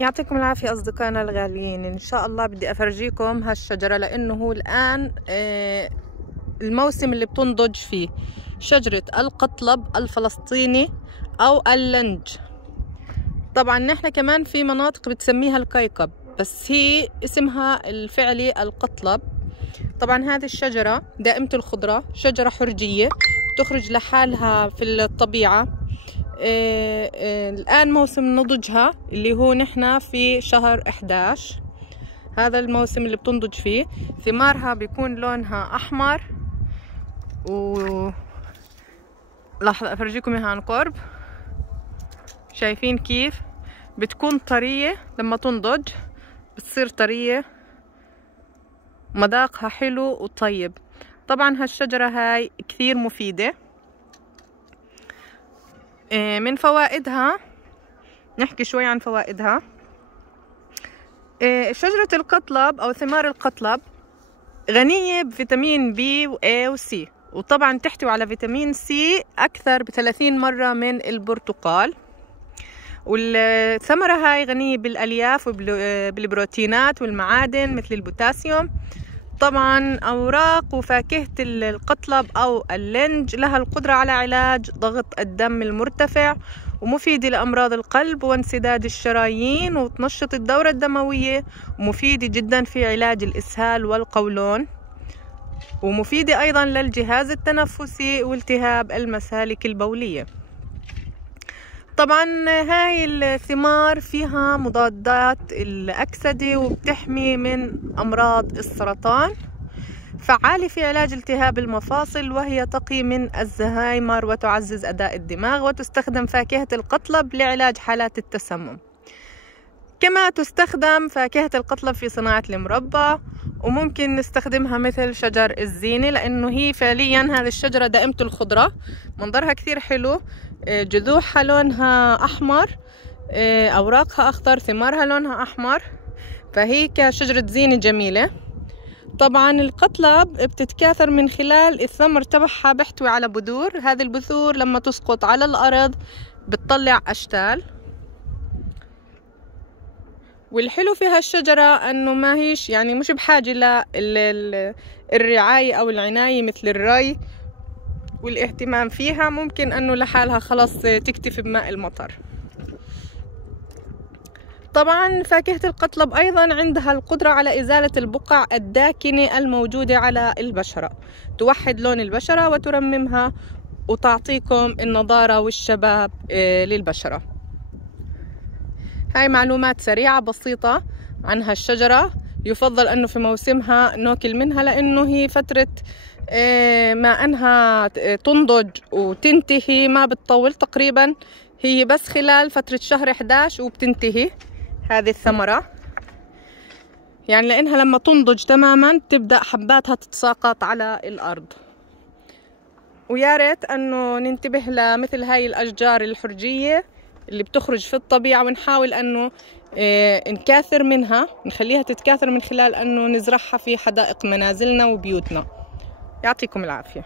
يعطيكم العافية أصدقائنا الغاليين. إن شاء الله بدي أفرجيكم هالشجرة لأنه هو الآن الموسم اللي بتنضج فيه شجرة القطلب الفلسطيني أو اللنج. طبعا نحن كمان في مناطق بتسميها الكيكب، بس هي اسمها الفعلي القطلب. طبعا هذه الشجرة دائمة الخضرة، شجرة حرجية تخرج لحالها في الطبيعة. الآن موسم نضجها اللي هو نحن في شهر 11، هذا الموسم اللي بتنضج فيه. ثمارها بيكون لونها أحمر، لحظة أفرجيكم إياها عن قرب. شايفين كيف بتكون طرية؟ لما تنضج بتصير طرية، مذاقها حلو وطيب. طبعا هالشجرة هاي كثير مفيدة. من فوائدها نحكي شوي عن فوائدها. شجرة القطلب أو ثمار القطلب غنية بفيتامين بي وA وC، وطبعا تحتوي على فيتامين سي أكثر ب30 مرة من البرتقال. والثمرة هاي غنية بالألياف وبالبروتينات والمعادن مثل البوتاسيوم. طبعا أوراق وفاكهة القطلب أو اللنج لها القدرة على علاج ضغط الدم المرتفع، ومفيدة لأمراض القلب وانسداد الشرايين، وتنشط الدورة الدموية، ومفيدة جدا في علاج الإسهال والقولون، ومفيدة أيضا للجهاز التنفسي والتهاب المسالك البولية. طبعا هاي الثمار فيها مضادات الأكسدة وبتحمي من أمراض السرطان، فعالة في علاج التهاب المفاصل، وهي تقي من الزهايمر وتعزز أداء الدماغ. وتستخدم فاكهة القطلب لعلاج حالات التسمم. كما تستخدم فاكهة القطلب في صناعة المربى، وممكن نستخدمها مثل شجر الزينة، لأنه هي فعليا هذه الشجرة دائمة الخضرة، منظرها كثير حلو، جذوعها لونها أحمر، أوراقها أخضر، ثمارها لونها أحمر، فهي كشجرة زينة جميلة. طبعا القطلب بتتكاثر من خلال الثمر تبعها، بيحتوي على بذور. هذه البذور لما تسقط على الأرض بتطلع أشتال. والحلو في هالشجرة أنه ما هيش يعني مش بحاجة للرعاية أو العناية مثل الري والاهتمام فيها، ممكن أنه لحالها خلاص تكتفي بماء المطر. طبعا فاكهة القطلب أيضا عندها القدرة على إزالة البقع الداكنة الموجودة على البشرة، توحد لون البشرة وترممها وتعطيكم النضارة والشباب للبشرة. هاي معلومات سريعة بسيطة عن هالشجرة. يفضل أنه في موسمها ناكل منها، لأنه هي فترة ما أنها تنضج وتنتهي ما بتطول، تقريبا هي بس خلال فترة شهر 11 وبتنتهي هذه الثمرة. يعني لأنها لما تنضج تماما تبدأ حباتها تتساقط على الأرض. ويا ريت أنه ننتبه لمثل هاي الأشجار الحرجية اللي بتخرج في الطبيعة، ونحاول أنه نكاثر منها، نخليها تتكاثر من خلال أنه نزرعها في حدائق منازلنا وبيوتنا. يعطيكم العافية.